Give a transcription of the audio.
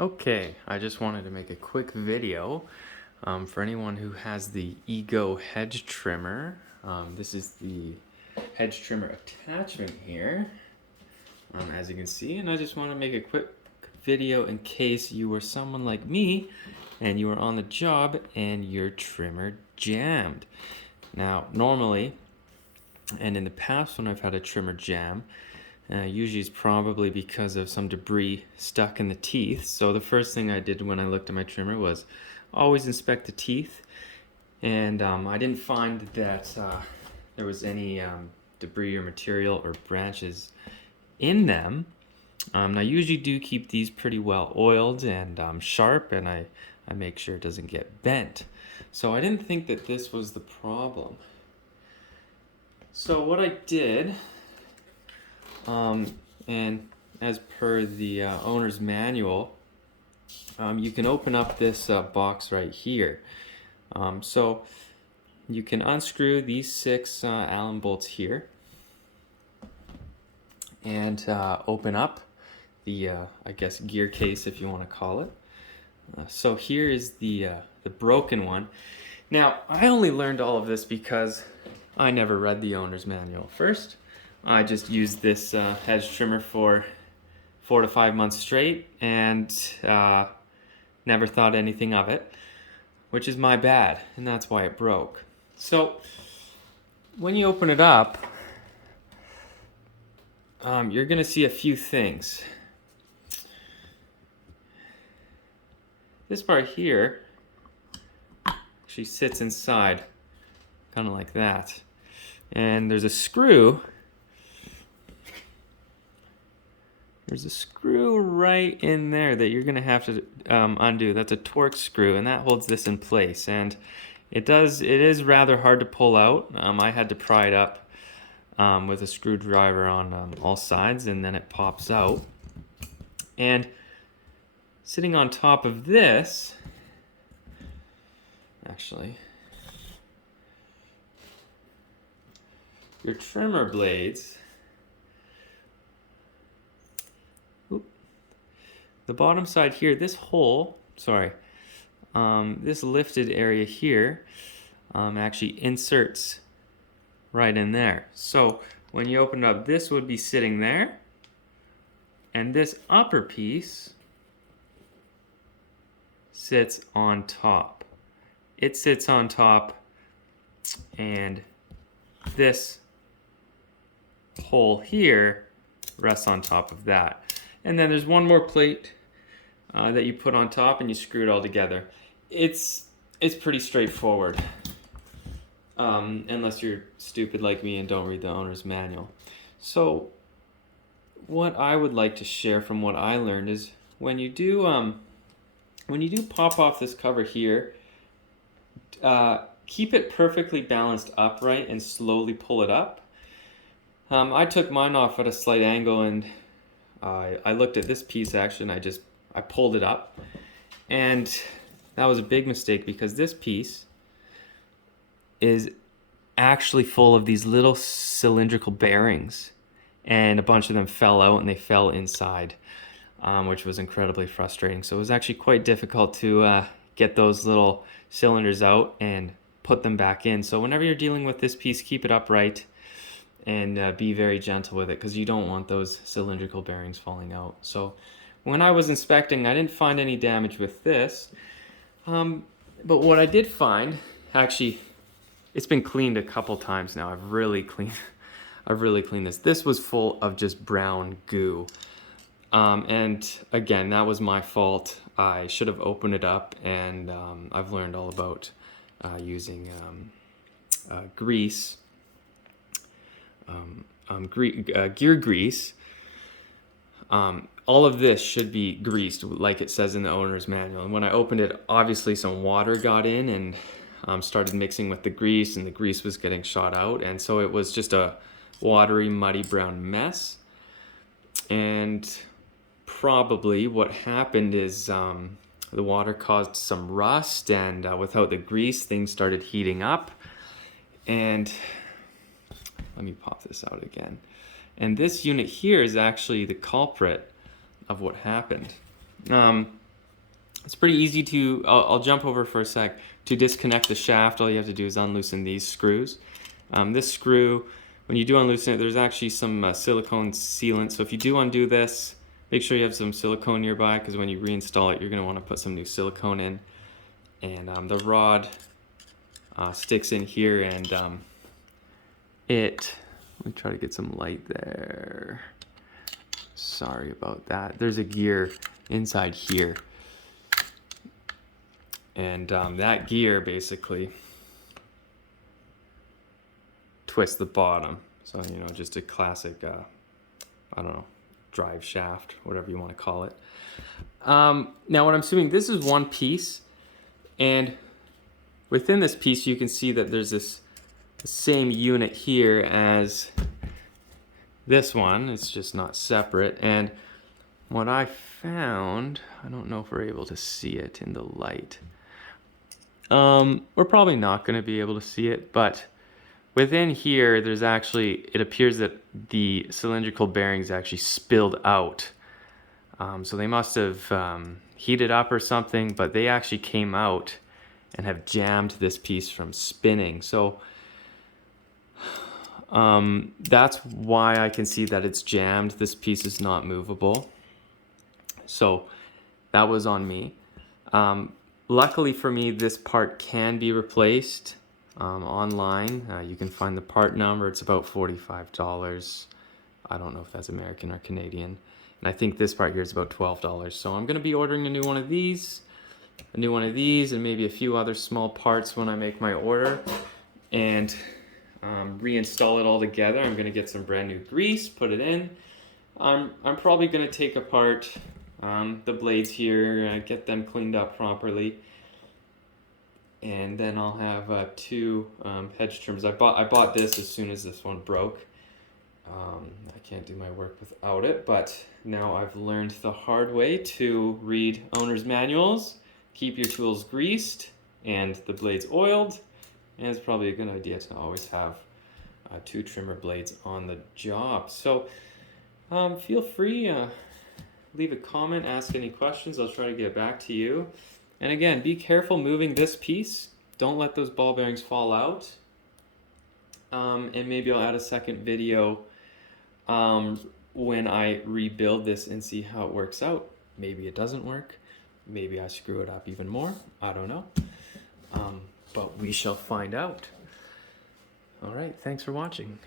Okay, I just wanted to make a quick video for anyone who has the Ego Hedge Trimmer. This is the Hedge Trimmer attachment here, as you can see, and I just want to make a quick video in case you were someone like me and you were on the job and your trimmer jammed. Now, normally, and in the past when I've had a trimmer jam, usually it's probably because of some debris stuck in the teeth. So the first thing I did when I looked at my trimmer was always inspect the teeth. And I didn't find that there was any debris or material or branches in them. I usually do keep these pretty well oiled and sharp, and I make sure it doesn't get bent. So I didn't think that this was the problem. So what I did, and as per the owner's manual, you can open up this box right here. So you can unscrew these 6 Allen bolts here and open up the, I guess, gear case, if you want to call it. So here is the broken one. Now, I only learned all of this because I never read the owner's manual. First, I just used this hedge trimmer for 4 to 5 months straight and never thought anything of it, which is my bad, and that's why it broke. So when you open it up, you're gonna see a few things. This part here actually sits inside, kind of like that. And there's a screw. There's a screw right in there that you're gonna have to undo. That's a torque screw, and that holds this in place. And it is rather hard to pull out. I had to pry it up with a screwdriver on all sides, and then it pops out. And sitting on top of this, actually, your trimmer blades, the bottom side here, this hole, this lifted area here actually inserts right in there. So when you open it up, this would be sitting there, and this upper piece sits on top. It sits on top, and this hole here rests on top of that. And then there's one more plate that you put on top, and you screw it all together. It's pretty straightforward, unless you're stupid like me and don't read the owner's manual. So what I would like to share from what I learned is when you do pop off this cover here, keep it perfectly balanced upright and slowly pull it up. I took mine off at a slight angle, and I looked at this piece actually, and I pulled it up, and that was a big mistake because this piece is actually full of these little cylindrical bearings, and a bunch of them fell out and they fell inside, which was incredibly frustrating. So it was actually quite difficult to get those little cylinders out and put them back in. So whenever you're dealing with this piece, keep it upright and be very gentle with it, because you don't want those cylindrical bearings falling out. So when I was inspecting, I didn't find any damage with this, but what I did find, actually, it's been cleaned a couple times now. I've really cleaned this. This was full of just brown goo, and again, that was my fault. I should have opened it up, and I've learned all about using grease. Gear grease. All of this should be greased like it says in the owner's manual. And when I opened it, obviously some water got in and started mixing with the grease, and the grease was getting shot out. And so it was just a watery, muddy brown mess. And probably what happened is the water caused some rust, and without the grease, things started heating up. And let me pop this out again. And this unit here is actually the culprit of what happened. It's pretty easy to, I'll jump over for a sec. To disconnect the shaft, all you have to do is unloosen these screws. This screw, when you do unloosen it, there's actually some silicone sealant. So if you do undo this, make sure you have some silicone nearby, because when you reinstall it, you're going to want to put some new silicone in. And the rod sticks in here, and let me try to get some light there. Sorry about that. There's a gear inside here. And that gear basically twists the bottom. So, you know, just a classic, I don't know, drive shaft, whatever you want to call it. Now, what I'm assuming, this is one piece. And within this piece, you can see that there's this same unit here as this one. It's just not separate. And what I found, I don't know if we're able to see it in the light. We're probably not going to be able to see it, but within here, there's actually, it appears that the cylindrical bearings actually spilled out. So they must have heated up or something, but they actually came out and have jammed this piece from spinning. So that's why I can see that it's jammed. This piece is not movable. So that was on me. Luckily for me, this part can be replaced online. You can find the part number. It's about $45. I don't know if that's American or Canadian. And I think this part here is about $12. So I'm going to be ordering a new one of these, and maybe a few other small parts when I make my order, and reinstall it all together. I'm going to get some brand new grease, put it in. I'm probably going to take apart the blades here, get them cleaned up properly, and then I'll have two hedge trimmers. I bought this as soon as this one broke. I can't do my work without it, but now I've learned the hard way to read owner's manuals, keep your tools greased and the blades oiled, and it's probably a good idea to always have two trimmer blades on the job. So feel free, leave a comment, ask any questions. I'll try to get back to you. And again, be careful moving this piece. Don't let those ball bearings fall out. And maybe I'll add a second video when I rebuild this and see how it works out. Maybe it doesn't work. Maybe I screw it up even more. I don't know. But we shall find out. All right, thanks for watching.